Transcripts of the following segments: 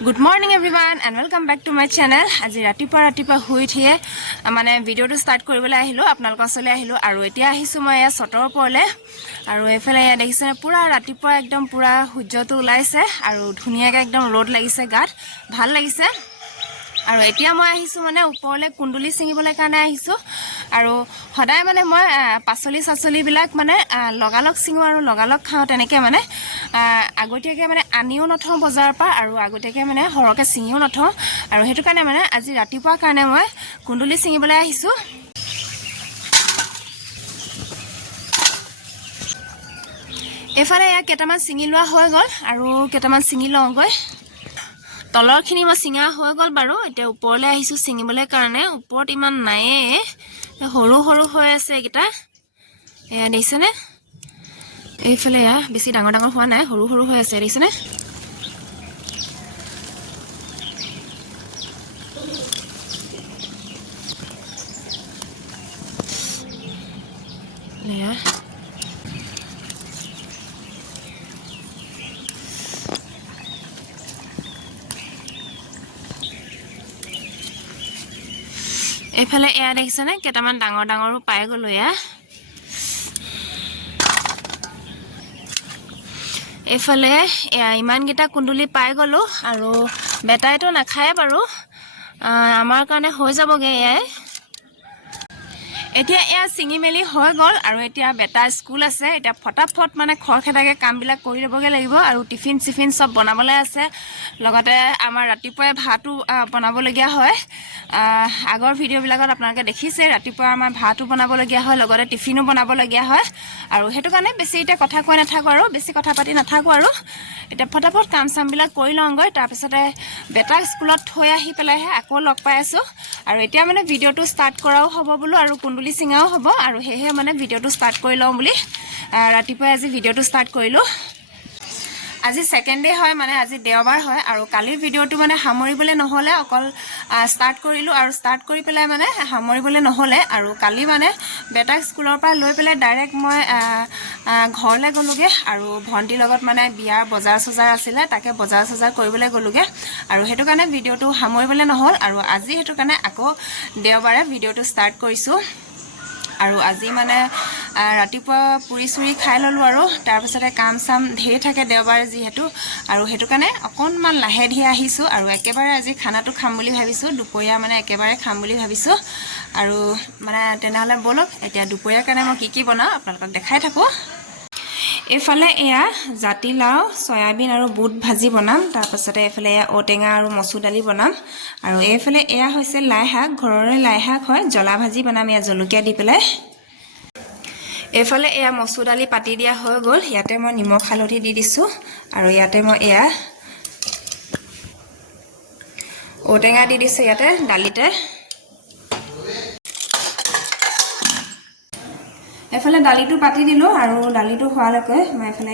Good morning everyone and welcome back to my channel. আজি ৰাতিপুৱা শুই উঠিয়ে মানে ভিডিওটো ষ্টাৰ্ট কৰিবলৈ আহিলো আপোনালোকৰ ওচৰলৈ আহিলো আৰু এতিয়া আহিছো মই চটৰ ওপৰলে আৰু এফালে দেখিছে পুৰা ৰাতিপুৱা একদম পুৰা সূৰ্যটো ওলাইছে আৰু ধুনীয়াকৈ একদম ৰ'দ লাগিছে গাত ভাল লাগিছে আৰু এতিয়া মই আহিছো মানে ওপৰলে কুণ্ডুলি ছিঙিবলৈ কাৰণে আহিছো আৰু সদায় মানে মই পাচলি বিলাক মানে লগালগ ছিঙো আৰু লগালগ খাওঁ তেনেকৈ মানে আগতীয়াকৈ মানে আনিও নথওঁ বজাৰৰ পৰা আৰু আগতীয়াকৈ মানে হৰকে ছিঙিও নথওঁ আৰু সেইটো কাৰণে মানে আজি ৰাতিপুৱাৰ কাৰণে মই কুণ্ডুলি ছিঙিবলৈ আহিছো এফালে কেইটামান ছিঙি লোৱা হৈ গ'ল আৰু কেইটামান ছিঙি লওঁগৈ তলৰখিনি মই ছিঙা হৈ গ'ল বাৰু এতিয়া ওপৰলৈ আহিছো ছিঙিবলৈ কাৰণে ওপৰত ইমান নাইয়ে সৰু সৰু হৈ আছে এইকেইটা এয়া দেখিছেনে এইফালে বেছি ডাঙৰ ডাঙৰ হোৱা নাই সৰু সৰু হৈ আছে দেখিছেনে এয়া এফালে এয়া দেখিছেনে কেইটামান ডাঙৰ ডাঙৰো পাই গ'লো এয়া এফালে ইমানকেইটা কুণ্ডুলি পাই গ'লো আৰু বেটাইটো নাখায় বাৰু আমাৰ কাৰণে হৈ যাবগৈ এয়াই এতিয়া এয়া ছিঙি মেলি হৈ গ'ল আৰু এতিয়া বেটা স্কুল আছে এতিয়া ফটাফট মানে খৰখেদাকে কামবিলাক কৰি ল'বগৈ লাগিব আৰু টিফিন চিফিন চব বনাবলৈ আছে লগতে আমাৰ ৰাতিপুৱাই ভাতো বনাবলগীয়া হয় আগৰ ভিডিঅ'বিলাকত আপোনালোকে দেখিছে ৰাতিপুৱা আমাৰ ভাতো বনাবলগীয়া হয় লগতে টিফিনো বনাবলগীয়া হয় আৰু সেইটো কাৰণে বেছি এতিয়া কথা কৈ নাথাকোঁ আৰু বেছি কথা পাতি নাথাকোঁ আৰু এতিয়া ফটাফট কাম চামবিলাক কৰি লওঁগৈ তাৰপিছতে বেটাক স্কুলত থৈ আহি পেলাইহে আকৌ লগ পাই আছোঁ আৰু এতিয়া মানে ভিডিঅ'টো ষ্টাৰ্ট কৰাও হ'ব বোলো আৰু কুণ্ডুলি ছিঙাও হ'ব আৰু সেয়েহে মানে ভিডিঅ'টো ষ্টাৰ্ট কৰি লওঁ বুলি ৰাতিপুৱাই আজি ভিডিঅ'টো ষ্টাৰ্ট কৰিলোঁ আজি সেকেন্ড ডে হয় মানে আজি দেওবাৰ হয় আৰু কালিৰ ভিডিঅ'টো মানে সামৰিবলৈ নহ'লে অকল ষ্টাৰ্ট কৰিলোঁ আৰু ষ্টাৰ্ট কৰি পেলাই মানে সামৰিবলৈ নহ'লে আৰু কালি মানে বেটাক স্কুলৰ পৰা লৈ পেলাই ডাইৰেক্ট মই ঘৰলৈ গ'লোগৈ আৰু ভণ্টিৰ লগত মানে বিয়াৰ বজাৰ চজাৰ আছিলে তাকে বজাৰ চজাৰ কৰিবলৈ গ'লোগৈ আৰু সেইটো কাৰণে ভিডিঅ'টো সামৰিবলৈ নহ'ল আৰু আজি সেইটো কাৰণে আকৌ দেওবাৰে ভিডিঅ'টো ষ্টাৰ্ট কৰিছোঁ আৰু আজি মানে ৰাতিপুৱা পুৰি চুৰি খাই ল'লোঁ আৰু তাৰপিছতে কাম চাম ধেৰ থাকে দেওবাৰে যিহেতু আৰু সেইটো কাৰণে অকণমান লাহে ধীৰে আহিছোঁ আৰু একেবাৰে আজি খানাটো খাম বুলি ভাবিছোঁ দুপৰীয়া মানে একেবাৰে খাম বুলি ভাবিছোঁ আৰু মানে তেনেহ'লে ব'লক এতিয়া দুপৰীয়াৰ কাৰণে মই কি বনাওঁ আপোনালোকক দেখাই থাকোঁ এইফালে এয়া জাতিলাও সয়াবিন আৰু বুট ভাজি বনাম তাৰপাছতে এইফালে এয়া ঔটেঙা আৰু মচুৰ দালি বনাম আৰু এইফালে এয়া হৈছে লাই শাক ঘৰৰে লাই শাক হয় জ্বলা ভাজি বনাম এয়া জলকীয়া দি পেলাই এইফালে এয়া মচুৰ দালি পাতি দিয়া হৈ গ'ল ইয়াতে মই নিমখ হালধি দি দিছোঁ আৰু ইয়াতে মই এয়া ঔটেঙা দি দিছোঁ ইয়াতে দালিতে এফালে দালিটো পাতি দিলোঁ আৰু দালিটো হোৱালৈকে মই এফালে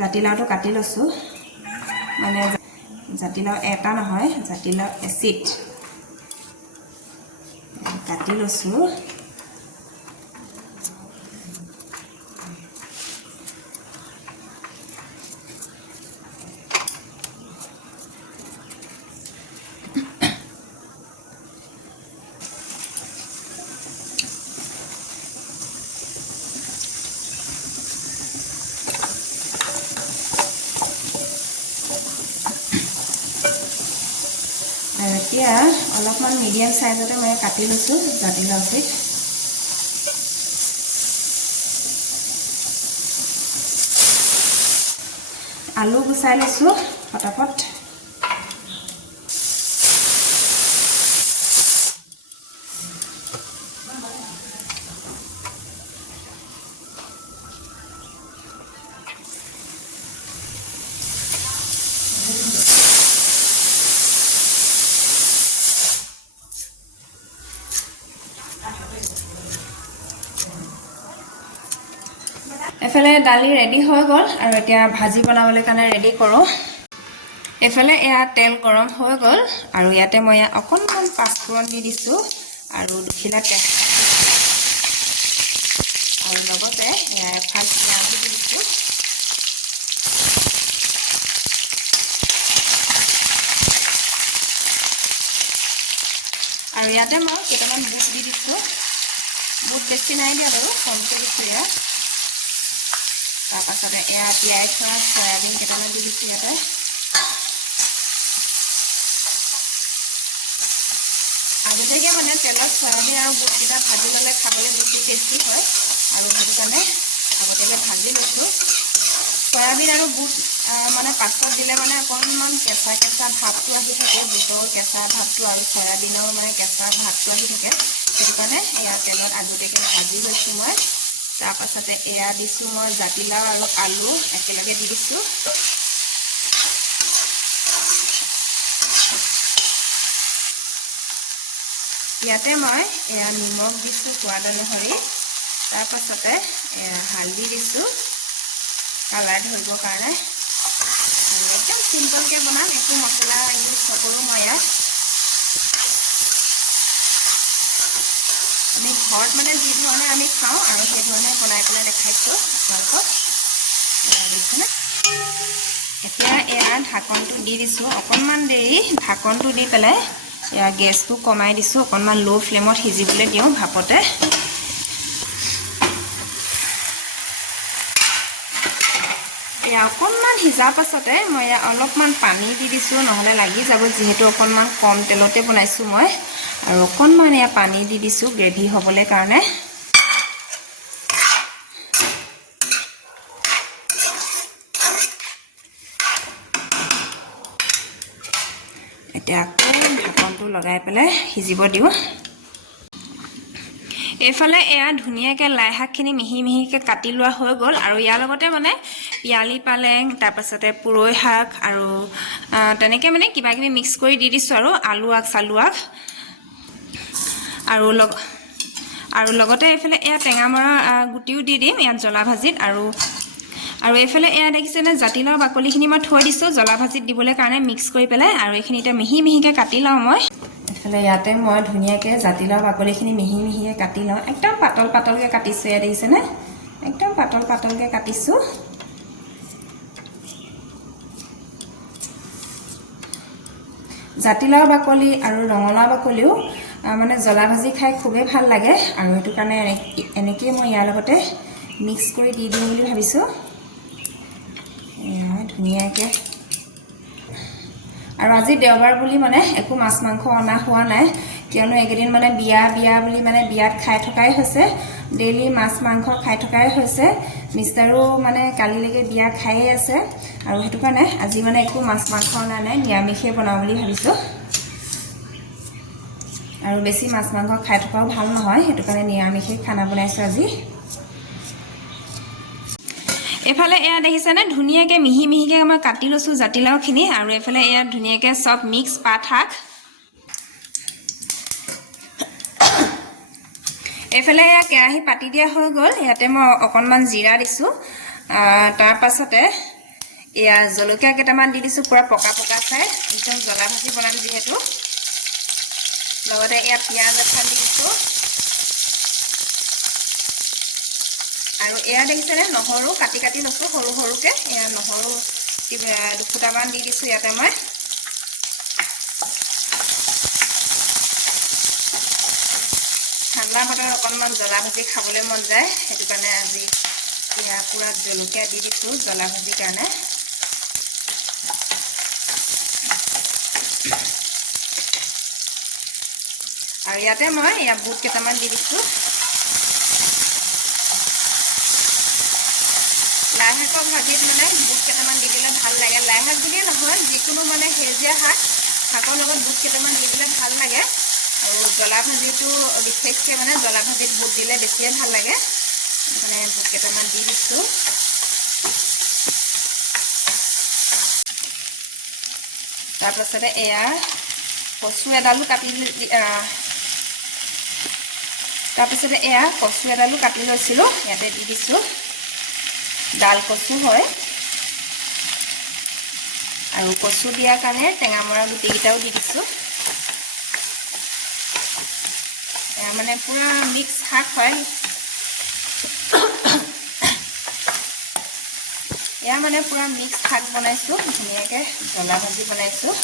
জাতিলাওটো কাটি লৈছোঁ মানে জাতিলাও এটা নহয় জাতিলাও এচিড কাটি লৈছোঁ এতিয়া অলপমান মিডিয়াম সাইজতে মই কাটি লৈছোঁ জাতিলাওটো আলু গুচাই লৈছোঁ ফটাফট এফালে দালি ৰেডি হৈ গ'ল আৰু এতিয়া ভাজি বনাবলৈ কাৰণে ৰেডি কৰোঁ এফালে এয়া তেল গৰম হৈ গ'ল আৰু ইয়াতে মই অকণমান পাঁচফোৰণ দি দিছোঁ আৰু দুখিলা তেল আৰু লগতে এফাল পিঁয়াজ দি দিছোঁ আৰু ইয়াতে মই কেইটামান বুট দি দিছোঁ বুট বেছি নাই দিয়া বাৰু কমকৈ দিছোঁ ইয়াত তাৰপাছতে এয়া তিয়াই থোৱা চয়াবিন কেইটামান দি দিছোঁ ইয়াতে আগতীয়াকৈ মানে তেলত চয়াবিন আৰু বুটকেইটা ভাজি ল'লে খাবলৈ বেছি টেষ্টি হয় আৰু সেইটো কাৰণে আগতীয়াকৈ ভাজি লৈছোঁ চয়াবিন আৰু বুট মানে পাছত দিলে মানে অকণমান কেঁচা কেঁচা ভাৱটো আহি থাকে বুটৰ কেঁচা ভাৱটো আৰু চয়াবিনৰ মানে কেঁচা ভাৱটো আহি থাকে সেইটো কাৰণে এয়া তেলত আগতীয়াকৈ ভাজি লৈছোঁ মই তাৰপাছতে এয়া দিছোঁ মই জাতিলাও আৰু আলু একেলগে দি দিছোঁ ইয়াতে মই এয়া নিমখ দিছোঁ সোৱাদ অনুসৰি তাৰপাছতে এয়া হালধি দিছোঁ কালাৰ ধৰিবৰ কাৰণে একদম চিম্পলকৈ বনাম একো মছলা ইউজ নকৰোঁ মই ইয়াত আমি ঘৰত মানে যি ধৰণে আমি খাওঁ আৰু সেই ধৰণে বনাই পেলাই দেখাইছোঁ আপোনালোকক এতিয়া এয়া ঢাকনটো দি দিছোঁ অকণমান দেৰি ঢাকনটো দি পেলাই এয়া গেছটো কমাই দিছোঁ অকণমান ল' ফ্লেমত সিজিবলৈ দিওঁ ভাপতে এয়া অকণমান সিজাৰ পাছতে মই অলপমান পানী দি দিছোঁ নহ'লে লাগি যাব যিহেতু অকণমান কম তেলতে বনাইছোঁ মই আৰু অকণমান এয়া পানী দি দিছোঁ গ্ৰেভি হ'বলৈ কাৰণে এতিয়া আকৌ ঢাকনটো লগাই পেলাই সিজিব দিওঁ এইফালে এয়া ধুনীয়াকৈ লাই শাকখিনি মিহি মিহিকৈ কাটি লোৱা হৈ গ'ল আৰু ইয়াৰ লগতে মানে পিয়ালি পালেং তাৰপাছতে পুৰৈ শাক আৰু তেনেকৈ মানে কিবা কিবি মিক্স কৰি দি দিছোঁ আৰু আলু আগ চালু আগ আৰু লগতে এইফালে এয়া টেঙামৰা গুটিও দি দিম ইয়াত জ্বলা ভাজিত আৰু এইফালে এয়া দেখিছেনে জাতিলাওৰ বাকলিখিনি মই থৈ দিছোঁ জ্বলা ভাজিত দিবলৈ কাৰণে মিক্স কৰি পেলাই আৰু এইখিনি এতিয়া মিহি মিহিকৈ কাটি লওঁ মই এইফালে ইয়াতে মই ধুনীয়াকৈ জাতিলাওৰ বাকলিখিনি মিহি মিহিকৈ কাটি লওঁ একদম পাতল পাতলকৈ কাটিছোঁ ইয়াত দেখিছেনে একদম পাতল পাতলকৈ কাটিছোঁ জাতিলাওৰ বাকলি আৰু ৰঙালাও বাকলিও মানে জ্বলা ভাজি খাই খুবেই ভাল লাগে আৰু সেইটো কাৰণে এনেকৈ মই ইয়াৰ লগতে মিক্স কৰি দি দিম বুলি ভাবিছোঁ ধুনীয়াকৈ আৰু আজি দেওবাৰ বুলি মানে একো মাছ মাংস অনা হোৱা নাই কিয়নো এইকেইদিন মানে বিয়া বুলি মানে বিয়াত খাই থকাই হৈছে ডেইলি মাছ মাংস খাই থকাই হৈছে মিষ্টাৰো মানে কালিলৈকে বিয়া খায়ে আছে আৰু সেইটো কাৰণে আজি মানে একো মাছ মাংস অনা নাই নিৰামিষে বনাওঁ বুলি ভাবিছোঁ আৰু বেছি মাছ মাংস খাই থকাও ভাল নহয় সেইটো কাৰণে নিৰামিষে খানা বনাইছোঁ আজি এইফালে এয়া দেখিছেনে ধুনীয়াকৈ মিহি মিহিকৈ মই কাটি লৈছোঁ জাতিলাওখিনি আৰু এইফালে এয়া ধুনীয়াকৈ চব মিক্স পাত শাক এইফালে এয়া কেৰাহী পাতি দিয়া হৈ গ'ল ইয়াতে মই অকণমান জিৰা দিছোঁ তাৰপাছতে এয়া জলকীয়া কেইটামান দি দিছোঁ পূৰা পকা পকা চাই একদম জ্বলা ভাজি বনাম যিহেতু লগতে এয়া পিঁয়াজ এখন দি দিছোঁ আৰু এয়া দেখিছেনে নহৰু কাটি কাটি লৈছোঁ সৰু সৰুকৈ এয়া নহৰু দুফুটামান দি দিছোঁ ইয়াতে মই ঠাণ্ডা ভাতৰ অকণমান জ্বলা ভাজি খাবলৈ মন যায় সেইটো কাৰণে আজি এয়া পূৰা জলকীয়া দি দিছোঁ জ্বলা ভাজিৰ কাৰণে আৰু ইয়াতে মই এয়া বুট কেইটামান দি দিছোঁ লাই শাকৰ ভাজিত মানে বুট কেইটামান দি দিলে ভাল লাগে লাই শাক বুলিয়ে নহয় যিকোনো মানে সেউজীয়া শাকৰ লগত বুট কেইটামান দি দিলে ভাল লাগে আৰু জ্বলা ভাজিটো বিশেষকৈ মানে জ্বলা ভাজিত বুট দিলে বেছিয়ে ভাল লাগে মানে বুট কেইটামান দি দিছোঁ তাৰপাছতে এয়া কচু এডালো কাটি লৈছিলোঁ ইয়াতে দি দিছোঁ ডাল কচু হয় আৰু কচু দিয়াৰ কাৰণে টেঙামৰা গুটিকেইটাও দি দিছোঁ মানে পুৰা মিক্স শাক হয় এয়া মানে পুৰা মিক্স শাক বনাইছোঁ ধুনীয়াকৈ জ্বলা ভাজি বনাইছোঁ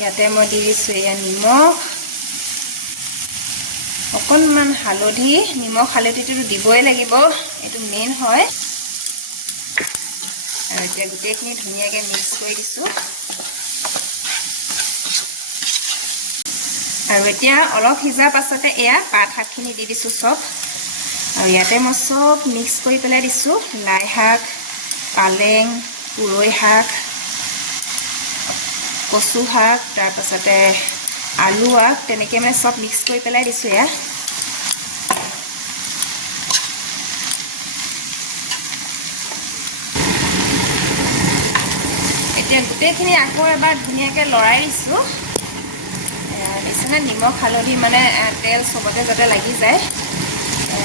ইয়াতে মই দি দিছোঁ এয়া নিমখ, অকণমান হালধি। নিমখ হালধিটো দিবই লাগিব, এইটো মেইন হয়। আৰু এতিয়া গোটেইখিনি ধুনীয়াকৈ মিক্স কৰি দিছোঁ। আৰু এতিয়া অলপ সিজাৰ পাছতে এয়া পাত শাকখিনি দি দিছোঁ চব। আৰু ইয়াতে মই চব মিক্স কৰি পেলাই দিছোঁ। লাই শাক, পালেং, পুৰৈ শাক, কচু শাক, তাৰপাছতে আলু আগ, তেনেকৈ মানে চব মিক্স কৰি পেলাই দিছোঁ এয়া। এতিয়া গোটেইখিনি আকৌ এবাৰ ধুনীয়াকৈ লৰাই দিছোঁ। দিছেনে নিমখ হালধি মানে তেল চবতে যাতে লাগি যায়।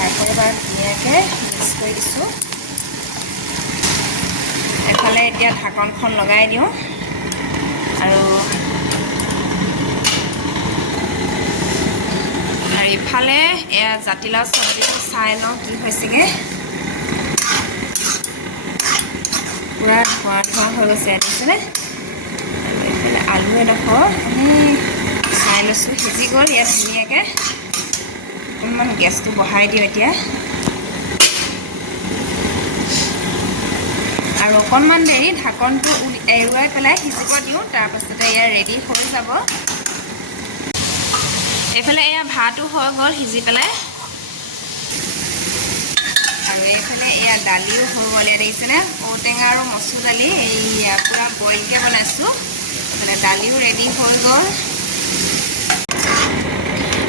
আকৌ এবাৰ ধুনীয়াকৈ মিক্স কৰি দিছোঁ। এফালে এতিয়া ঢাকনখন লগাই দিওঁ আৰু ইফালে এয়া জাতিলাও চব্জিটো চাই লওঁ কি হৈছেগৈ। পুৰা ধোঁৱা ধোঁৱা হৈ গৈছে দিছেনে। এইফালে আলু এডোখৰ চাই লৈছোঁ, সিজি গ'ল ইয়াত ধুনীয়াকৈ। অকণমান গেছটো বঢ়াই দিওঁ এতিয়া আৰু অকণমান দেৰি ঢাকনটো এৰুৱাই পেলাই সিজিব দিওঁ। তাৰপাছতে এয়া ৰেডি হৈ যাব। এইফালে এয়া ভাতো হৈ গ'ল সিজি পেলাই, আৰু এইফালে এয়া দালিও হৈ গ'ল। ইয়াত দেখিছেনে ঔটেঙা আৰু মচুৰ দালি এইয়া পূৰা বইলকৈ বনাইছোঁ। এইফালে দালিও ৰেডি হৈ গ'ল।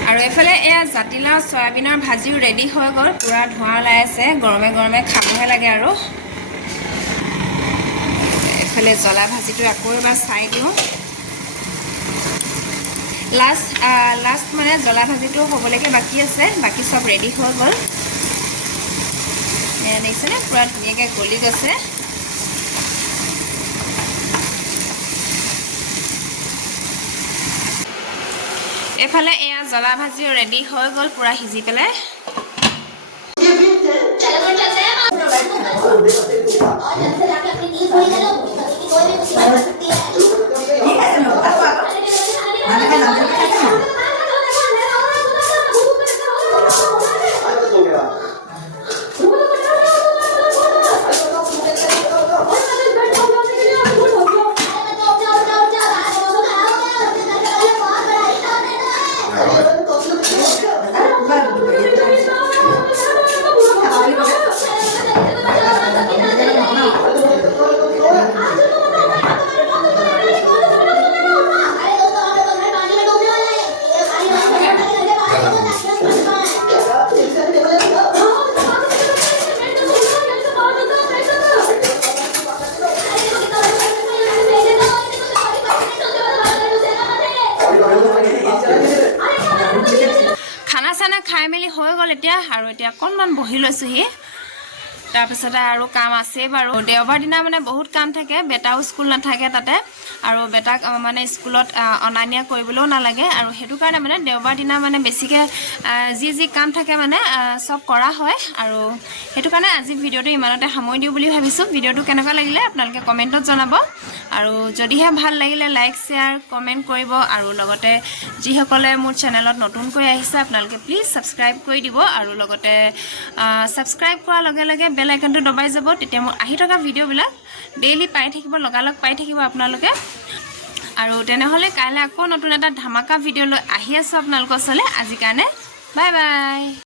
আৰু এইফালে এয়া জাতিলাও চয়াবিনৰ ভাজিও ৰেডি হৈ গ'ল। পূৰা ধোঁৱা ওলাই আছে, গৰমে গৰমে খাবহে লাগে আৰু। এইফালে জ্বলা ভাজিটো আকৌ এবাৰ চাই দিওঁ। লাষ্ট মানে জ্বলা ভাজিটো হ'বলৈকে বাকী আছে, বাকী চব ৰেডি হৈ গ'ল। দেখিছেনে পূৰা ধুনীয়াকৈ গলি গৈছে। এইফালে এয়া জ্বলা ভাজিও ৰেডি হৈ গ'ল পূৰা সিজি পেলাই। খানা চানা খাই মেলি হৈ গ'ল এতিয়া, আৰু এতিয়া অকণমান বহি লৈছোঁহি। তাৰপিছতে আৰু কাম আছেই বাৰু। দেওবাৰ দিনা মানে বহুত কাম থাকে, বেটাও স্কুল নাথাকে তাতে, আৰু বেটাক মানে স্কুলত অনা নিয়া কৰিবলৈও নালাগে। আৰু সেইটো কাৰণে মানে দেওবাৰ দিনা মানে বেছিকৈ যি কাম থাকে মানে চব কৰা হয়। আৰু সেইটো কাৰণে আজি ভিডিঅ'টো ইমানতে সামৰি দিওঁ বুলি ভাবিছোঁ। ভিডিঅ'টো কেনেকুৱা লাগিলে আপোনালোকে কমেণ্টত জনাব, আৰু যদিহে ভাল লাগিলে লাইক শ্বেয়াৰ কমেণ্ট কৰিব। আৰু লগতে যিসকলে মোৰ চেনেলত নতুনকৈ আহিছে আপোনালোকে প্লিজ ছাবস্ক্ৰাইব কৰি দিব, আৰু লগতে ছাবস্ক্ৰাইব কৰাৰ লগে লগে বেল আইকনটো দবাই যাব। তেতিয়া মোৰ আহি থকা ভিডিঅ'বিলাক ডেইলি পাই থাকিব, লগালগ পাই থাকিব আপোনালোকে। আৰু তেনেহ'লে কাইলৈ আকৌ নতুন এটা ধামাকা ভিডিঅ' লৈ আহি আছোঁ আপোনালোকৰ ওচৰলৈ। আজিৰ কাৰণে বাই বাই।